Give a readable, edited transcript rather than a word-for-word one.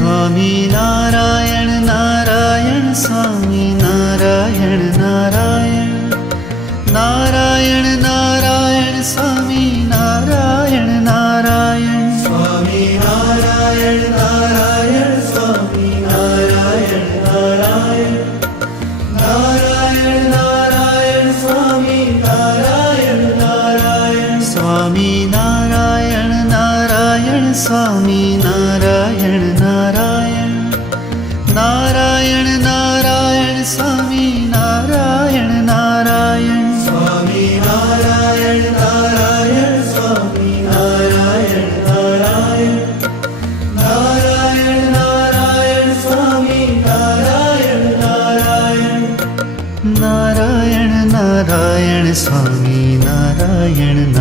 Swami Narayan Narayan Swami Narayan Narayan Narayan Narayan Swami Narayan Narayan Swami Narayan Narayan Swami Narayan Narayan Narayan Narayan Swami Narayan Narayan Swami Narayan Narayan Swami Narayan Narayan Narayan Narayan Swami Narayan Narayan Swami Narayan Narayan Swami Narayan Narayan Narayan Narayan Swami Narayan Narayan Narayan Narayan Swami Narayan